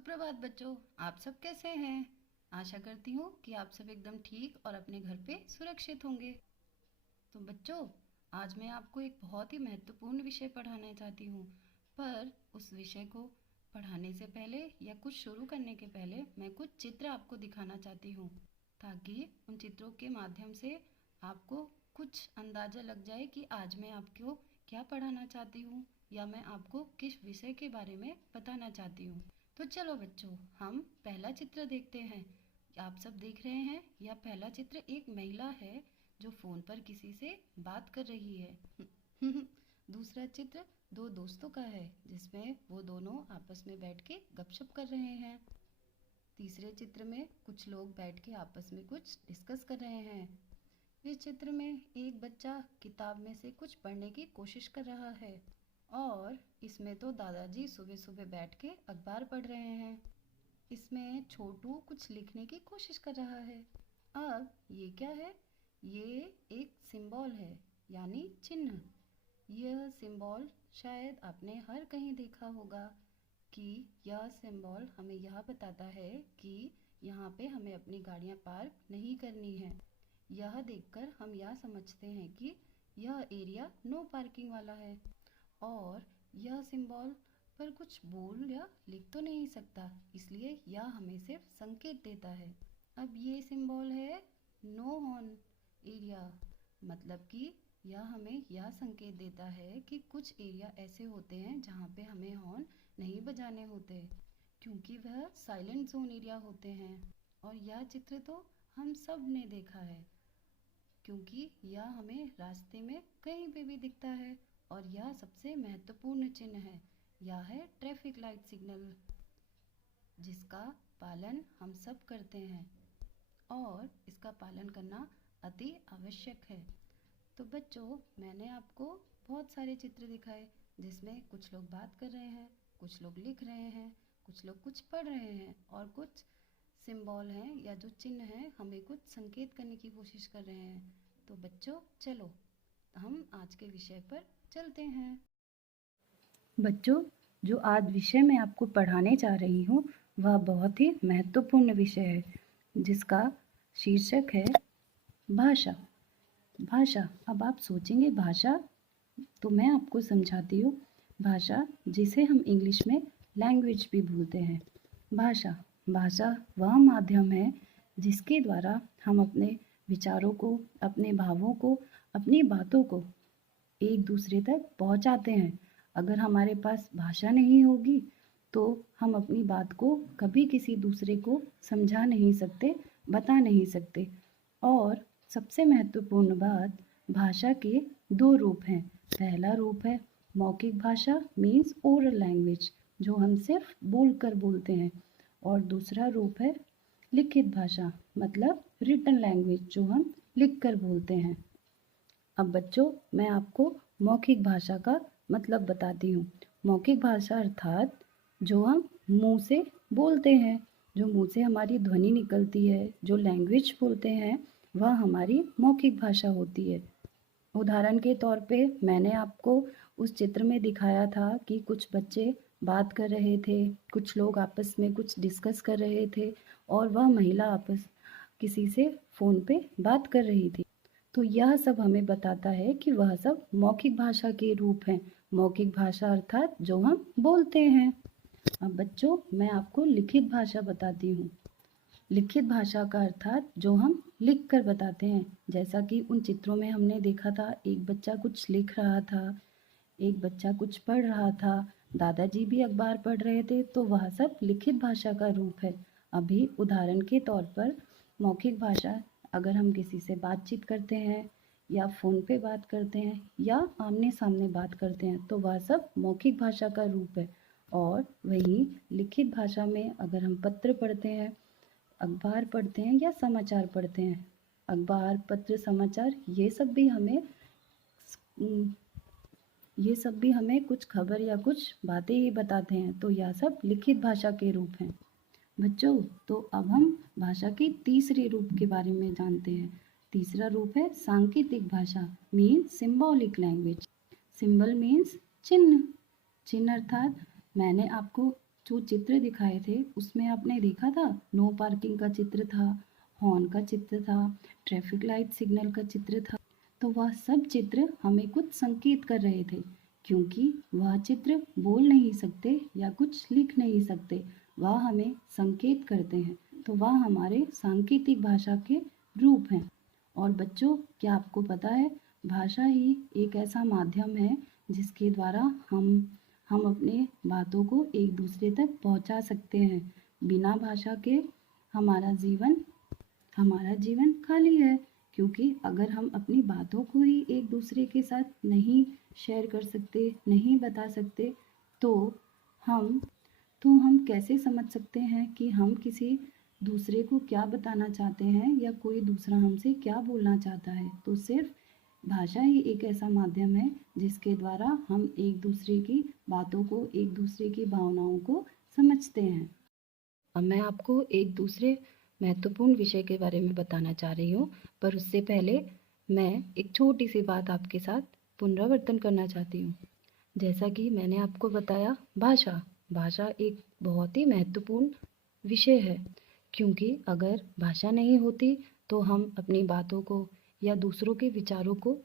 सुप्रभात बच्चों, आप सब कैसे हैं? आशा करती हूँ कि आप सब एकदम ठीक और अपने घर पे सुरक्षित होंगे। तो बच्चों, आज मैं आपको एक बहुत ही महत्वपूर्ण विषय पढ़ाना चाहती हूँ। पर उस विषय को पढ़ाने से पहले या कुछ शुरू करने के पहले मैं कुछ चित्र आपको दिखाना चाहती हूँ, ताकि उन चित्रों के माध्यम से आपको कुछ अंदाज़ा लग जाए कि आज मैं आपको क्या पढ़ाना चाहती हूँ या मैं आपको किस विषय के बारे में बताना चाहती हूँ। तो चलो बच्चों, हम पहला चित्र देखते हैं। आप सब देख रहे हैं, यह पहला चित्र एक महिला है जो फ़ोन पर किसी से बात कर रही है। दूसरा चित्र दो दोस्तों का है जिसमें वो दोनों आपस में बैठ के गपशप कर रहे हैं। तीसरे चित्र में कुछ लोग बैठ के आपस में कुछ डिस्कस कर रहे हैं। इस चित्र में एक बच्चा किताब में से कुछ पढ़ने की कोशिश कर रहा है और इसमें तो दादाजी सुबह सुबह बैठ के अखबार पढ़ रहे हैं। इसमें छोटू कुछ लिखने की कोशिश कर रहा है। अब ये क्या है? ये एक सिंबल है, यानी चिन्ह। यह सिंबल शायद आपने हर कहीं देखा होगा कि यह सिंबल हमें यह बताता है कि यहाँ पे हमें अपनी गाड़ियाँ पार्क नहीं करनी है। यह देखकर हम यह समझते हैं कि यह एरिया नो पार्किंग वाला है। और यह सिंबल पर कुछ बोल या लिख तो नहीं सकता, इसलिए यह हमें सिर्फ संकेत देता है। अब ये सिंबल है नो हॉर्न एरिया, मतलब कि यह हमें यह संकेत देता है कि कुछ एरिया ऐसे होते हैं जहाँ पे हमें हॉर्न नहीं बजाने होते, क्योंकि वह साइलेंट जोन एरिया होते हैं। और यह चित्र तो हम सब ने देखा है, क्योंकि यह हमें रास्ते में कहीं पे भी दिखता है। और यह सबसे महत्वपूर्ण चिन्ह है। यह है ट्रैफिक लाइट सिग्नल, जिसका पालन हम सब करते हैं और इसका पालन करना अति आवश्यक है। तो बच्चों, मैंने आपको बहुत सारे चित्र दिखाए जिसमें कुछ लोग बात कर रहे हैं, कुछ लोग लिख रहे हैं, कुछ लोग कुछ पढ़ रहे हैं और कुछ सिंबल हैं या जो चिन्ह हैं हमें कुछ संकेत करने की कोशिश कर रहे हैं। तो बच्चों, चलो हम आज के विषय पर चलते हैं। बच्चों, जो आज विषय मैं आपको पढ़ाने जा रही हूँ वह बहुत ही महत्वपूर्ण विषय है, जिसका शीर्षक है भाषा। भाषा। अब आप सोचेंगे भाषा, तो मैं आपको समझाती हूँ। भाषा, जिसे हम इंग्लिश में लैंग्वेज भी बोलते हैं। भाषा भाषा वह माध्यम है जिसके द्वारा हम अपने विचारों को, अपने भावों को, अपनी बातों को एक दूसरे तक पहुंचाते हैं। अगर हमारे पास भाषा नहीं होगी तो हम अपनी बात को कभी किसी दूसरे को समझा नहीं सकते, बता नहीं सकते। और सबसे महत्वपूर्ण बात, भाषा के दो रूप हैं। पहला रूप है मौखिक भाषा, मीन्स ओरल लैंग्वेज, जो हम सिर्फ बोलकर बोलते हैं। और दूसरा रूप है लिखित भाषा, मतलब रिटन लैंग्वेज, जो हम लिखकर बोलते हैं। अब बच्चों, मैं आपको मौखिक भाषा का मतलब बताती हूँ। मौखिक भाषा अर्थात जो हम मुंह से बोलते हैं, जो मुंह से हमारी ध्वनि निकलती है, जो लैंग्वेज बोलते हैं, वह हमारी मौखिक भाषा होती है। उदाहरण के तौर पे मैंने आपको उस चित्र में दिखाया था कि कुछ बच्चे बात कर रहे थे, कुछ लोग आपस में कुछ डिस्कस कर रहे थे और वह महिला आपस किसी से फ़ोन पे बात कर रही थी। तो यह सब हमें बताता है कि वह सब मौखिक भाषा के रूप हैं। मौखिक भाषा अर्थात जो हम बोलते हैं। अब बच्चों, मैं आपको लिखित भाषा बताती हूँ। लिखित भाषा का अर्थात जो हम लिख कर बताते हैं। जैसा कि उन चित्रों में हमने देखा था, एक बच्चा कुछ लिख रहा था, एक बच्चा कुछ पढ़ रहा था, दादाजी भी अखबार पढ़ रहे थे, तो वह सब लिखित भाषा का रूप है। अभी उदाहरण के तौर पर मौखिक भाषा, अगर हम किसी से बातचीत करते हैं या फ़ोन पे बात करते हैं या आमने सामने बात करते हैं, तो वह सब मौखिक भाषा का रूप है। और वहीं लिखित भाषा में अगर हम पत्र पढ़ते हैं, अखबार पढ़ते हैं या समाचार पढ़ते हैं, अखबार, पत्र, समाचार, ये सब भी हमें कुछ खबर या कुछ बातें ही बताते हैं। तो यह सब लिखित भाषा के रूप हैं। बच्चों, तो अब हम भाषा के तीसरे रूप के बारे में जानते हैं। तीसरा रूप है सांकेतिक भाषा, means symbolic language. Symbol means चिन्ह। चिन्ह अर्थात मैंने आपको जो चित्र दिखाए थे उसमें आपने देखा था नो पार्किंग का चित्र था, हॉर्न का चित्र था, ट्रैफिक लाइट सिग्नल का चित्र था। तो वह सब चित्र हमें कुछ संकेत कर रहे थे, क्योंकि वह चित्र बोल नहीं सकते या कुछ लिख नहीं सकते, वह हमें संकेत करते हैं। तो वह हमारे सांकेतिक भाषा के रूप हैं। और बच्चों, क्या आपको पता है, भाषा ही एक ऐसा माध्यम है जिसके द्वारा हम अपने बातों को एक दूसरे तक पहुंचा सकते हैं। बिना भाषा के हमारा जीवन खाली है, क्योंकि अगर हम अपनी बातों को ही एक दूसरे के साथ नहीं शेयर कर सकते, नहीं बता सकते, तो हम कैसे समझ सकते हैं कि हम किसी दूसरे को क्या बताना चाहते हैं या कोई दूसरा हमसे क्या बोलना चाहता है। तो सिर्फ भाषा ही एक ऐसा माध्यम है जिसके द्वारा हम एक दूसरे की बातों को, एक दूसरे की भावनाओं को समझते हैं। अब मैं आपको एक दूसरे महत्वपूर्ण विषय के बारे में बताना चाह रही हूँ, पर उससे पहले मैं एक छोटी सी बात आपके साथ पुनरावर्तन करना चाहती हूँ। जैसा कि मैंने आपको बताया, भाषा एक बहुत ही महत्वपूर्ण विषय है, क्योंकि अगर भाषा नहीं होती तो हम अपनी बातों को या दूसरों के विचारों को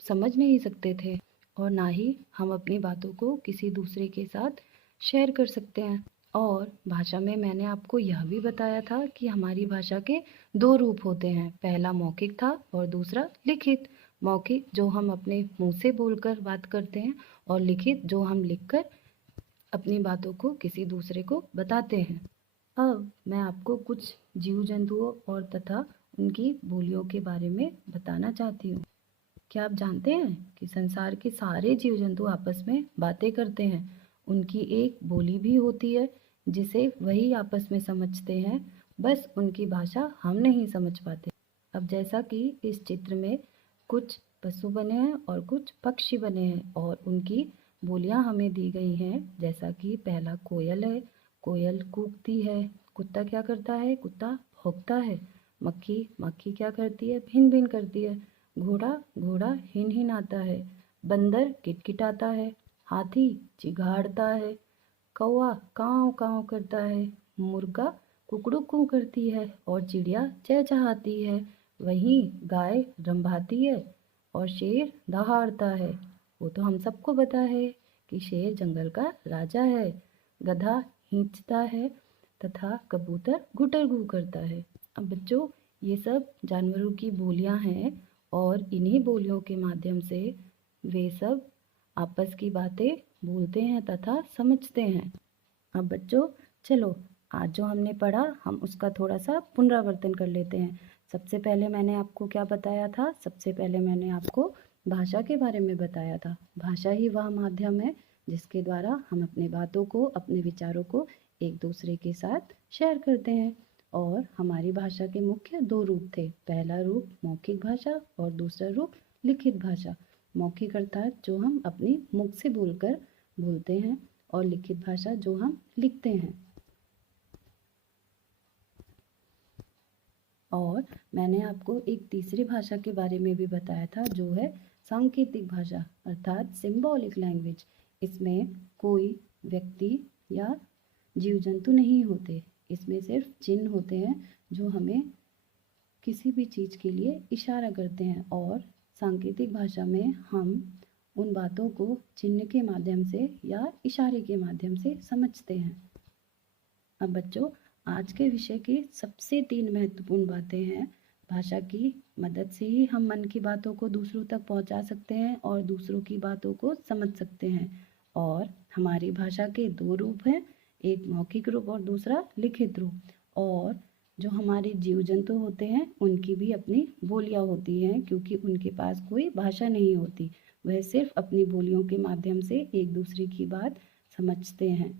समझ नहीं सकते थे, और ना ही हम अपनी बातों को किसी दूसरे के साथ शेयर कर सकते हैं। और भाषा में मैंने आपको यह भी बताया था कि हमारी भाषा के दो रूप होते हैं, पहला मौखिक था और दूसरा लिखित। मौखिक जो हम अपने मुंह से बोलकर बात करते हैं, और लिखित जो हम लिखकर अपनी बातों को किसी दूसरे को बताते हैं। अब मैं आपको कुछ जीव जंतुओं और तथा उनकी बोलियों के बारे में बताना चाहती हूँ। क्या आप जानते हैं कि संसार के सारे जीव जंतु आपस में बातें करते हैं? उनकी एक बोली भी होती है जिसे वही आपस में समझते हैं, बस उनकी भाषा हम नहीं समझ पाते। अब जैसा कि इस चित्र में कुछ पशु बने हैं और कुछ पक्षी बने हैं, और उनकी बोलियां हमें दी गई हैं। जैसा कि पहला कोयल है, कोयल कूकती है। कुत्ता क्या करता है? कुत्ता भौंकता है। मक्खी क्या करती है? भिन भिन करती है। घोड़ा हिन हिन आता है। बंदर किटकिटाता है। हाथी चिघाड़ता है। कौवा काँव काँव करता है। मुर्गा कुकड़ू करती है और चिड़िया चहचहाती है। वहीं गाय रंभाती है और शेर दहाड़ता है। वो तो हम सबको पता है कि शेर जंगल का राजा है। गधा खींचता है तथा कबूतर गुटर गू करता है। अब बच्चों, ये सब जानवरों की बोलियां हैं, और इन्हीं बोलियों के माध्यम से वे सब आपस की बातें बोलते हैं तथा समझते हैं। अब बच्चों, चलो आज जो हमने पढ़ा हम उसका थोड़ा सा पुनरावर्तन कर लेते हैं। सबसे पहले मैंने आपको क्या बताया था? सबसे पहले मैंने आपको भाषा के बारे में बताया था। भाषा ही वह माध्यम है जिसके द्वारा हम अपनी बातों को, अपने विचारों को एक दूसरे के साथ शेयर करते हैं। और हमारी भाषा के मुख्य दो रूप थे, पहला रूप मौखिक भाषा और दूसरा रूप लिखित भाषा। मौखिक अर्थात जो हम अपनी मुख से बोलकर बोलते हैं, और लिखित भाषा जो हम लिखते हैं। और मैंने आपको एक तीसरी भाषा के बारे में भी बताया था, जो है सांकेतिक भाषा अर्थात सिंबॉलिक लैंग्वेज। इसमें कोई व्यक्ति या जीव जंतु नहीं होते, इसमें सिर्फ चिन्ह होते हैं जो हमें किसी भी चीज़ के लिए इशारा करते हैं। और सांकेतिक भाषा में हम उन बातों को चिन्ह के माध्यम से या इशारे के माध्यम से समझते हैं। अब बच्चों, आज के विषय की सबसे 3 महत्वपूर्ण बातें हैं। भाषा की मदद से ही हम मन की बातों को दूसरों तक पहुंचा सकते हैं और दूसरों की बातों को समझ सकते हैं। और हमारी भाषा के 2 रूप हैं, एक मौखिक रूप और दूसरा लिखित रूप। और जो हमारे जीव जंतु होते हैं उनकी भी अपनी बोलियां होती हैं, क्योंकि उनके पास कोई भाषा नहीं होती, वह सिर्फ अपनी बोलियों के माध्यम से एक दूसरे की बात समझते हैं।